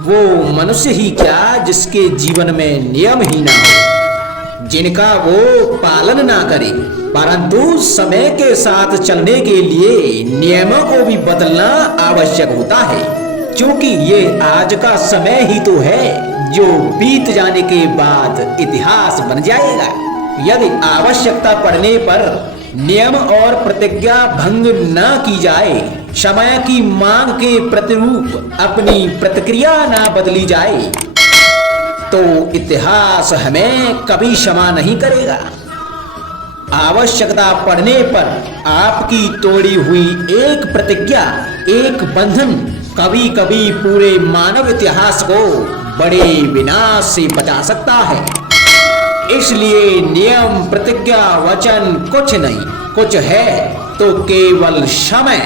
वो मनुष्य ही क्या जिसके जीवन में नियम ही ना हो, जिनका वो पालन ना करे। परंतु समय के साथ चलने के लिए नियमों को भी बदलना आवश्यक होता है, क्योंकि ये आज का समय ही तो है जो बीत जाने के बाद इतिहास बन जाएगा। यदि आवश्यकता पड़ने पर नियम और प्रतिज्ञा भंग न की जाए, समय की मांग के प्रतिरूप अपनी प्रतिक्रिया न बदली जाए, तो इतिहास हमें कभी क्षमा नहीं करेगा। आवश्यकता पड़ने पर आपकी तोड़ी हुई एक प्रतिज्ञा, एक बंधन कभी कभी पूरे मानव इतिहास को बड़े विनाश से बचा सकता है। इसलिए नियम, प्रतिज्ञा, वचन कुछ नहीं, कुछ है तो केवल समय,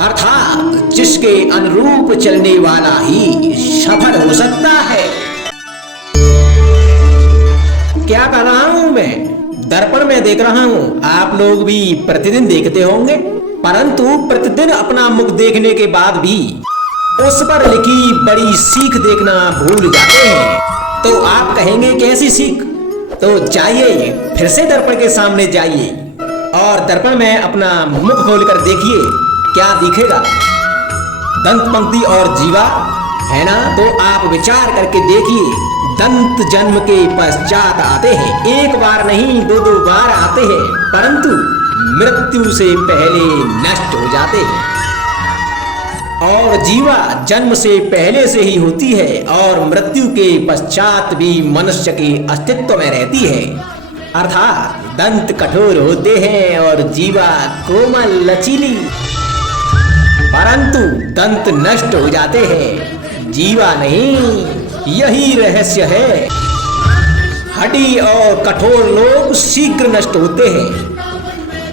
अर्थात जिसके अनुरूप चलने वाला ही सफल हो सकता है। क्या कर रहा हूं मैं? दर्पण में देख रहा हूं। आप लोग भी प्रतिदिन देखते होंगे, परंतु प्रतिदिन अपना मुख देखने के बाद भी उस पर लिखी बड़ी सीख देखना भूल जाते हैं। तो आप कहेंगे कैसी सीख? तो जाइए फिर से दर्पण के सामने जाइए और दर्पण में अपना मुख खोलकर देखिए, क्या दिखेगा? दंत पंक्ति और जीवा है ना? तो आप विचार करके देखिए, दंत जन्म के पश्चात आते हैं, एक बार नहीं दो दो बार आते हैं, परंतु मृत्यु से पहले नष्ट हो जाते हैं। और जीवा जन्म से पहले से ही होती है और मृत्यु के पश्चात भी मनुष्य के अस्तित्व में रहती है। अर्थात दंत कठोर होते हैं और जीवा कोमल लचीली, परंतु दंत नष्ट हो जाते हैं, जीवा नहीं। यही रहस्य है। हड्डी और कठोर लोग शीघ्र नष्ट होते हैं,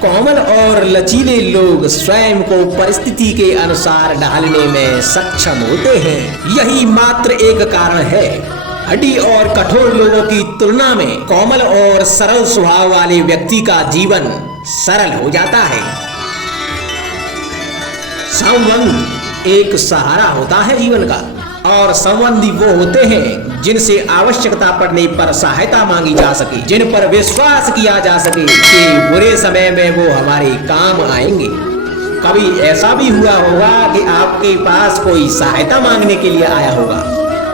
कोमल और लचीले लोग स्वयं को परिस्थिति के अनुसार ढालने में सक्षम होते हैं। यही मात्र एक कारण है। हड्डी और कठोर लोगों की तुलना में कोमल और सरल स्वभाव वाले व्यक्ति का जीवन सरल हो जाता है। संबंध एक सहारा होता है जीवन का, और संबंधी वो होते हैं जिनसे आवश्यकता पड़ने पर सहायता मांगी जा सके, जिन पर विश्वास किया जा सके कि बुरे समय में वो हमारे काम आएंगे। कभी ऐसा भी हुआ होगा कि आपके पास कोई सहायता मांगने के लिए आया होगा,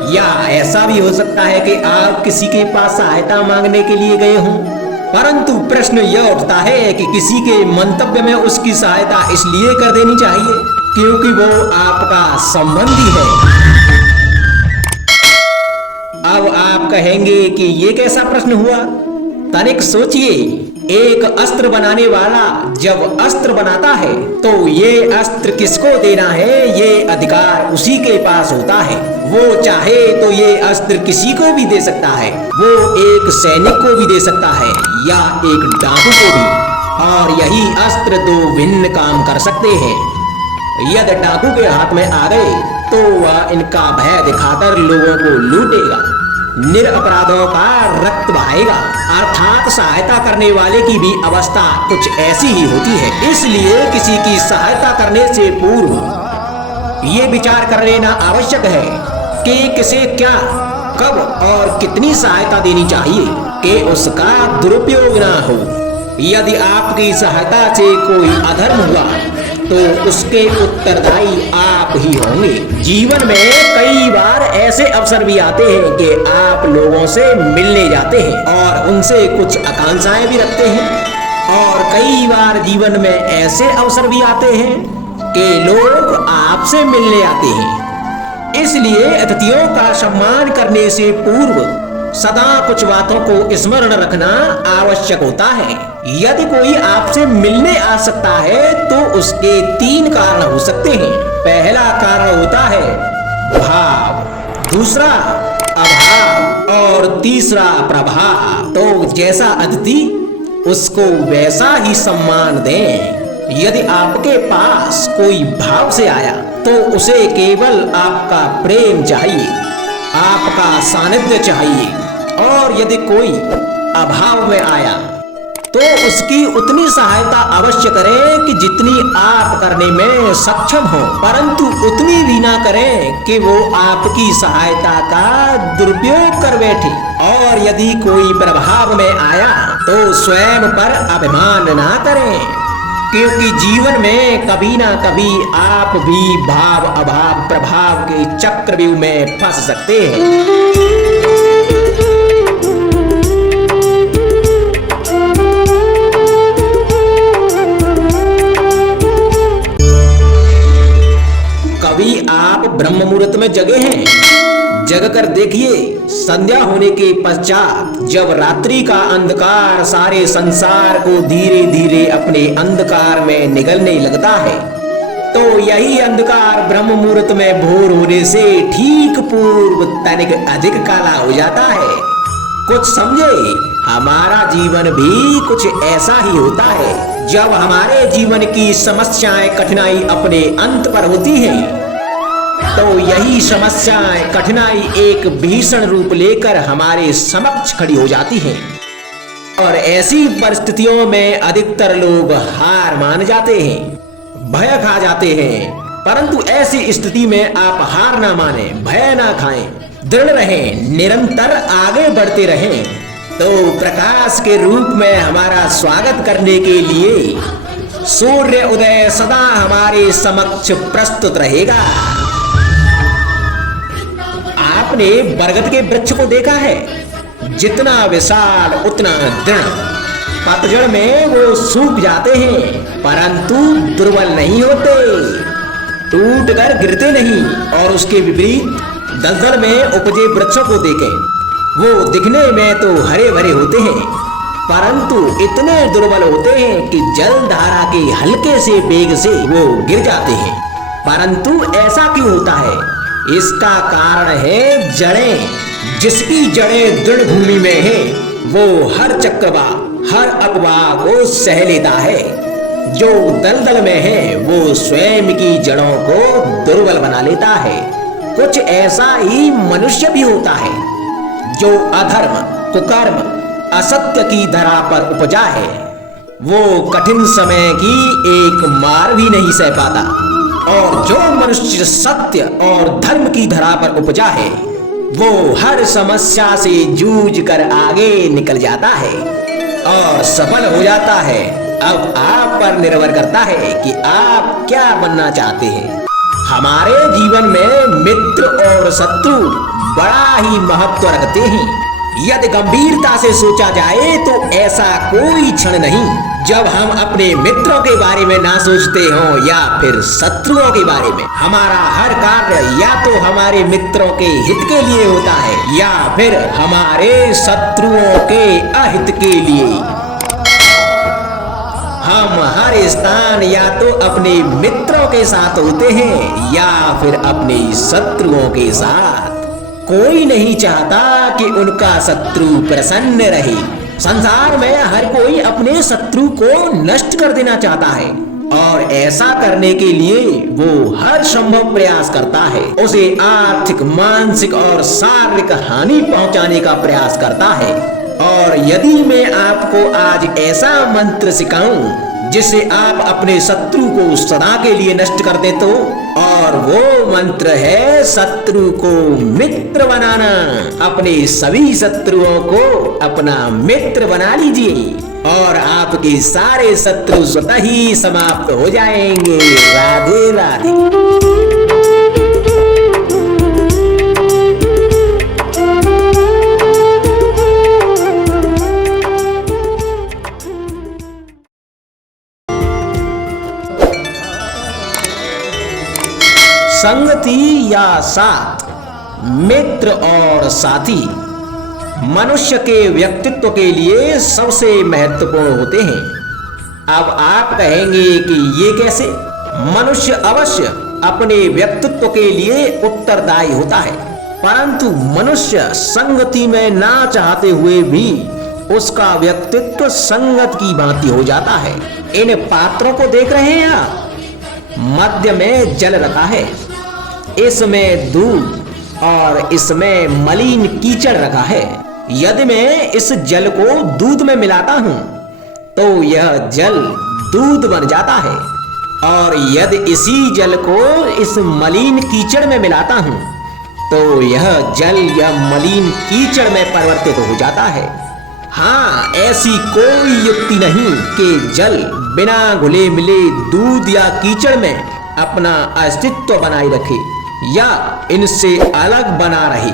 या ऐसा भी हो सकता है कि आप किसी के पास सहायता मांगने के लिए गए हों, परंतु प्रश्न यह उठता है कि किसी के मंतव्य में उसकी सहायता इसलिए कर देनी चाहिए क्योंकि वो आपका संबंधी है। अब आप कहेंगे कि ये कैसा प्रश्न हुआ? तनिक सोचिए, एक अस्त्र बनाने वाला जब अस्त्र बनाता है तो ये अस्त्र किसको देना है, ये अधिकार उसी के पास होता है। वो चाहे तो ये अस्त्र किसी को भी दे सकता है, वो एक सैनिक को भी दे सकता है या एक डाकू को भी, और यही अस्त्र दो भिन्न काम कर सकते हैं। यदि डाकू के हाथ में आ गए तो वह इनका भय दिखाकर लोगों को लूटेगा, निरपराधों का रक्त बहाएगा, अर्थात सहायता करने वाले की भी अवस्था कुछ ऐसी ही होती है। इसलिए किसी की सहायता करने से पूर्व ये विचार कर लेना आवश्यक है कि किसे क्या, कब और कितनी सहायता देनी चाहिए कि उसका दुरुपयोग ना हो। यदि आपकी सहायता से कोई अधर्म हुआ तो उसके उत्तरदायी आप ही होंगे। जीवन में कई बार ऐसे अवसर भी आते हैं कि आप लोगों से मिलने जाते हैं और उनसे कुछ आकांक्षाएं भी रखते हैं, और कई बार जीवन में ऐसे अवसर भी आते हैं कि लोग आपसे मिलने आते हैं। इसलिए अतिथियों का सम्मान करने से पूर्व सदा कुछ बातों को स्मरण रखना आवश्यक होता है। यदि कोई आपसे मिलने आ सकता है तो उसके 3 कारण हो सकते हैं। पहला कारण होता है भाव, दूसरा अभाव और तीसरा प्रभाव। तो जैसा अतिथि उसको वैसा ही सम्मान दें। यदि आपके पास कोई भाव से आया तो उसे केवल आपका प्रेम चाहिए, आपका सानिध्य चाहिए, और यदि कोई अभाव में आया तो उसकी उतनी सहायता अवश्य करें कि जितनी आप करने में सक्षम हो, परंतु उतनी भी ना करें कि वो आपकी सहायता का दुरुपयोग कर बैठे। और यदि कोई प्रभाव में आया तो स्वयं पर अभिमान ना करें, क्योंकि जीवन में कभी ना कभी आप भी भाव अभाव प्रभाव के चक्रव्यूह में फंस सकते हैं। कभी आप ब्रह्म मुहूर्त में जगे हैं? जग कर देखिए, संध्या होने के पश्चात जब रात्रि का अंधकार सारे संसार को धीरे धीरे अपने अंधकार में निगलने लगता है, तो यही अंधकार ब्रह्म मुहूर्त में भोर होने से ठीक पूर्व तनिक अधिक काला हो जाता है। कुछ समझे, हमारा जीवन भी कुछ ऐसा ही होता है। जब हमारे जीवन की समस्याएं कठिनाई अपने अंत पर होती हैं, तो यही समस्याएं कठिनाई एक भीषण रूप लेकर हमारे समक्ष खड़ी हो जाती हैं। और ऐसी परिस्थितियों में अधिकतर लोग हार मान जाते हैं, भय खा जाते हैं। परंतु ऐसी स्थिति में आप हार ना माने, भय ना खाएं, दृढ़ रहें, निरंतर आगे बढ़ते रहें। तो प्रकाश के रूप में हमारा स्वागत करने के लिए सूर्य उदय सदा हमारे समक्ष प्रस्तुत रहेगा। आपने बरगद के वृक्ष को देखा है? जितना विशाल उतना दृढ़। पतझड़ में वो सूख जाते हैं, परंतु दुर्बल नहीं होते, टूट कर गिरते नहीं। और उसके विपरीत दलदल में उपजे वृक्षों को देखें, वो दिखने में तो हरे भरे होते हैं, परंतु इतने दुर्बल होते हैं कि जल धारा के हल्के से वेग से वो गिर जाते हैं। परंतु ऐसा क्यों होता है? इसका कारण है जड़ें। जिसकी जड़ें दृढ़ भूमि में है, वो हर चक्रवात हर अफवाह को सह लेता है। जो दलदल में है, वो स्वयं की जड़ों को दुर्बल बना लेता है। कुछ ऐसा ही मनुष्य भी होता है, जो अधर्म कुकर्म असत्य की धरा पर उपजा है। वो कठिन समय की एक मार भी नहीं सह पाता। और जो मनुष्य सत्य और धर्म की धरा पर उपजा है, वो हर समस्या से जूझ कर आगे निकल जाता है और सफल हो जाता है। अब आप पर निर्भर करता है कि आप क्या बनना चाहते हैं। हमारे जीवन में मित्र और शत्रु बड़ा ही महत्व रखते हैं। यदि गंभीरता से सोचा जाए तो ऐसा कोई क्षण नहीं जब हम अपने मित्रों के बारे में ना सोचते हों या फिर शत्रुओं के बारे में। हमारा हर कार्य या तो हमारे मित्रों के हित के लिए होता है या फिर हमारे शत्रुओं के अहित के लिए। हम हर स्थान या तो अपने मित्रों के साथ होते हैं या फिर अपने शत्रुओं के साथ। कोई नहीं चाहता कि उनका शत्रु प्रसन्न रहे। संसार में हर कोई अपने शत्रु को नष्ट कर देना चाहता है और ऐसा करने के लिए वो हर संभव प्रयास करता है। उसे आर्थिक मानसिक और शारीरिक हानि पहुंचाने का प्रयास करता है। और यदि मैं आपको आज ऐसा मंत्र सिखाऊं जिससे आप अपने शत्रु को सदा के लिए नष्ट कर दे, तो और वो मंत्र है शत्रु को मित्र बनाना। अपने सभी शत्रुओं को अपना मित्र बना लीजिए और आपके सारे शत्रु स्वतः ही समाप्त हो जाएंगे। राधे राधे। संगति या साथ, मित्र और साथी मनुष्य के व्यक्तित्व के लिए सबसे महत्वपूर्ण होते हैं। अब आप कहेंगे कि ये कैसे? मनुष्य अवश्य अपने व्यक्तित्व के लिए उत्तरदायी होता है, परंतु मनुष्य संगति में ना चाहते हुए भी उसका व्यक्तित्व संगत की भांति हो जाता है। इन पात्रों को देख रहे हैं आप? मध्य में जल रखा है, इसमें दूध और इसमें मलिन कीचड़ रखा है। यदि मैं इस जल को दूध में मिलाता हूं तो यह जल दूध बन जाता है। और यदि इसी जल को इस मलिन कीचड़ में मिलाता हूं तो यह जल या मलिन कीचड़ में परिवर्तित हो जाता है। हाँ, ऐसी कोई युक्ति नहीं कि जल बिना घुले मिले दूध या कीचड़ में अपना अस्तित्व बनाए रखे या इनसे अलग बना रहे।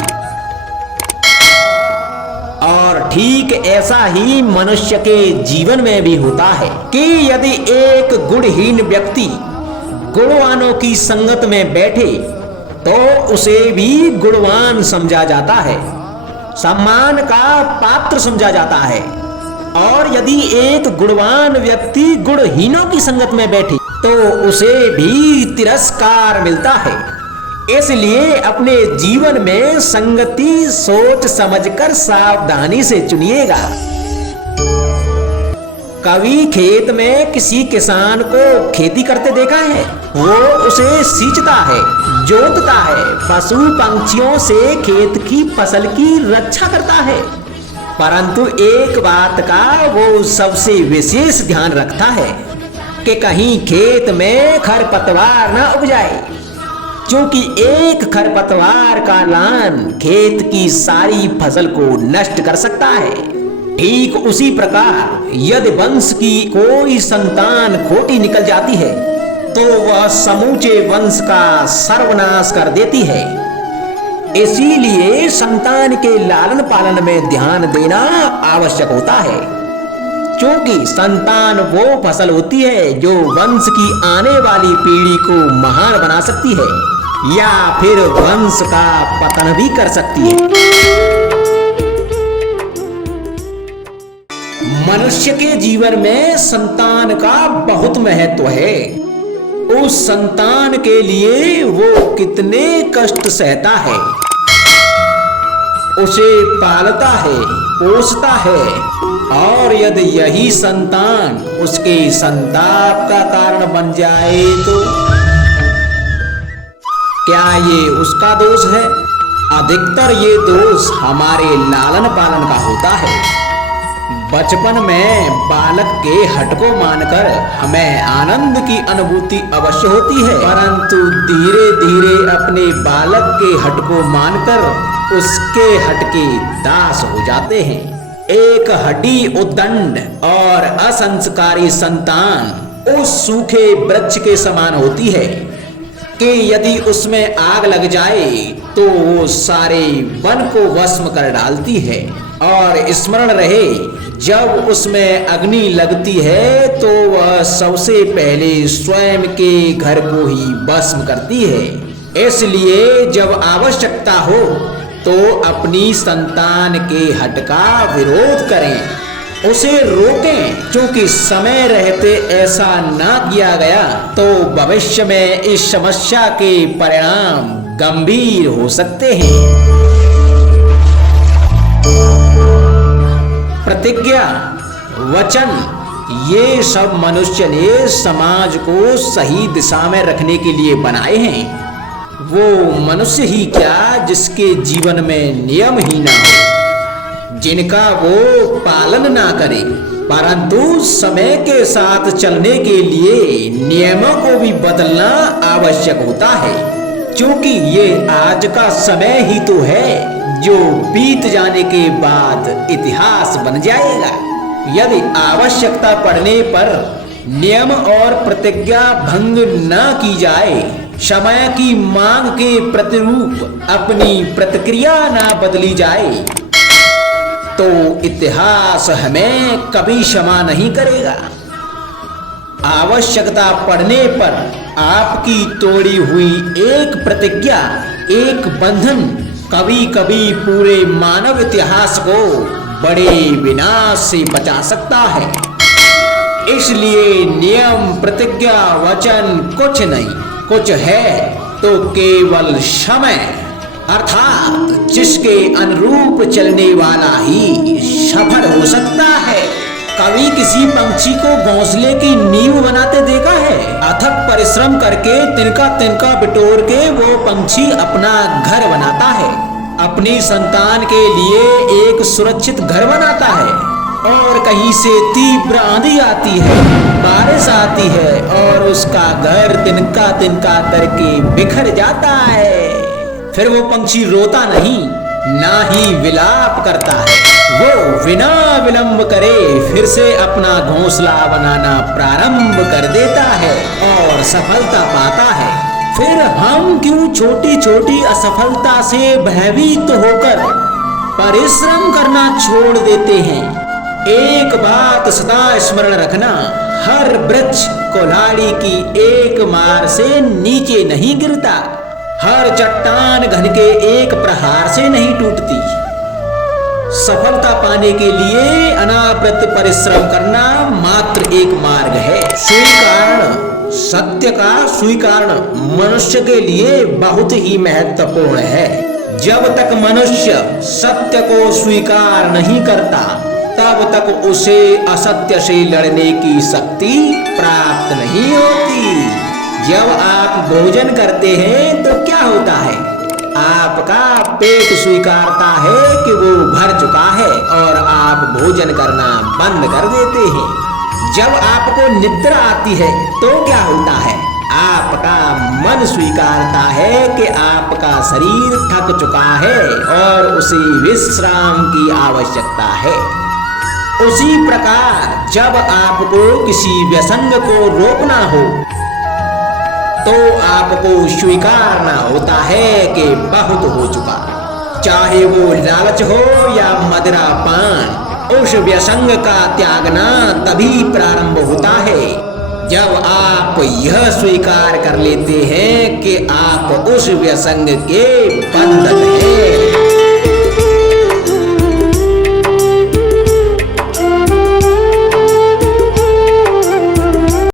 और ठीक ऐसा ही मनुष्य के जीवन में भी होता है कि यदि एक गुणहीन व्यक्ति गुणवानों की संगत में बैठे तो उसे भी गुणवान समझा जाता है, सम्मान का पात्र समझा जाता है। और यदि एक गुणवान व्यक्ति गुणहीनों की संगत में बैठे तो उसे भी तिरस्कार मिलता है। इसलिए अपने जीवन में संगति सोच समझकर सावधानी से चुनिएगा। कभी खेत में किसी किसान को खेती करते देखा है? वो उसे सींचता है, जोतता है, पशु पंछियों से खेत की फसल की रक्षा करता है। परंतु एक बात का वो सबसे विशेष ध्यान रखता है कि कहीं खेत में खरपतवार न उग जाए, क्योंकि एक खरपतवार का लान खेत की सारी फसल को नष्ट कर सकता है। ठीक उसी प्रकार यदि वंश की कोई संतान खोटी निकल जाती है तो वह समूचे वंश का सर्वनाश कर देती है। इसीलिए संतान के लालन पालन में ध्यान देना आवश्यक होता है, क्योंकि संतान वो फसल होती है जो वंश की आने वाली पीढ़ी को महान बना सकती है या फिर वंश का पतन भी कर सकती है। मनुष्य के जीवन में संतान का बहुत महत्व है। उस संतान के लिए वो कितने कष्ट सहता है, उसे पालता है, पोसता है, और यदि यही संतान उसके संताप का कारण बन जाए तो क्या ये उसका दोष है? अधिकतर ये दोष हमारे लालन पालन का होता है। बचपन में बालक के हठ को मानकर हमें आनंद की अनुभूति अवश्य होती है, परंतु धीरे धीरे अपने बालक के हठ को मानकर उसके हठ के दास हो जाते हैं। एक हठी उद्दंड और असंस्कारी संतान उस सूखे वृक्ष के समान होती है कि यदि उसमें आग लग जाए तो वो सारे वन को भस्म कर डालती है। और स्मरण रहे, जब उसमें अग्नि लगती है तो वह सबसे पहले स्वयं के घर को ही भस्म करती है। इसलिए जब आवश्यकता हो तो अपनी संतान के हठ का विरोध करें, उसे रोकें, क्योंकि समय रहते ऐसा ना किया गया तो भविष्य में इस समस्या के परिणाम गंभीर हो सकते हैं। प्रतिज्ञा, वचन, ये सब मनुष्य ने समाज को सही दिशा में रखने के लिए बनाए हैं। वो मनुष्य ही क्या जिसके जीवन में नियम ही ना हो, जिनका वो पालन ना करे, परंतु समय के साथ चलने के लिए नियमों को भी बदलना आवश्यक होता है, क्योंकि ये आज का समय ही तो है जो बीत जाने के बाद इतिहास बन जाएगा। यदि आवश्यकता पड़ने पर नियम और प्रतिज्ञा भंग न की जाए, समय की मांग के प्रतिरूप अपनी प्रतिक्रिया न बदली जाए, तो इतिहास हमें कभी क्षमा नहीं करेगा। आवश्यकता पड़ने पर आपकी तोड़ी हुई एक प्रतिज्ञा, एक बंधन कभी कभी पूरे मानव इतिहास को बड़े विनाश से बचा सकता है। इसलिए नियम, प्रतिज्ञा, वचन कुछ नहीं, कुछ है तो केवल समय, अर्थात जिसके अनुरूप चलने वाला ही सफल हो सकता है। कभी किसी पंछी को घोंसले की नींव बनाते देखा है? अथक परिश्रम करके तिनका तिनका बिटोर के वो पंछी अपना घर बनाता है, अपनी संतान के लिए एक सुरक्षित घर बनाता है। और कहीं से तीव्र आंधी आती है, बारिश आती है और उसका घर तिनका तिनका करके बिखर जाता है। फिर वो पंछी रोता नहीं, ना ही विलाप करता है। वो बिना विलंब करे फिर से अपना घोंसला बनाना प्रारंभ कर देता है और सफलता पाता है। फिर हम क्यों छोटी छोटी असफलता से भयभीत होकर परिश्रम करना छोड़ देते हैं? एक बात सदा स्मरण रखना, हर वृक्ष कुल्हाड़ी की एक मार से नीचे नहीं गिरता, हर चट्टान घन के एक प्रहार से नहीं टूटती। सफलता पाने के लिए अनावृत परिश्रम करना मात्र एक मार्ग है। स्वीकरण, सत्य का स्वीकरण मनुष्य के लिए बहुत ही महत्वपूर्ण है। जब तक मनुष्य सत्य को स्वीकार नहीं करता, तब तक उसे असत्य से लड़ने की शक्ति प्राप्त नहीं होती। जब आप भोजन करते हैं तो क्या होता है? आपका पेट स्वीकारता है कि वो भर चुका है और आप भोजन करना बंद कर देते हैं। जब आपको निद्रा आती है तो क्या होता है? आपका मन स्वीकारता है कि आपका शरीर थक चुका है और उसे विश्राम की आवश्यकता है। उसी प्रकार जब आपको किसी व्यसंग को रोकना हो तो आपको स्वीकारना होता है कि बहुत हो चुका। चाहे वो लालच हो या मदिरा पान, उस व्यसंग का त्यागना तभी प्रारंभ होता है जब आप यह स्वीकार कर लेते हैं कि आप उस व्यसंग के बंधन हैं।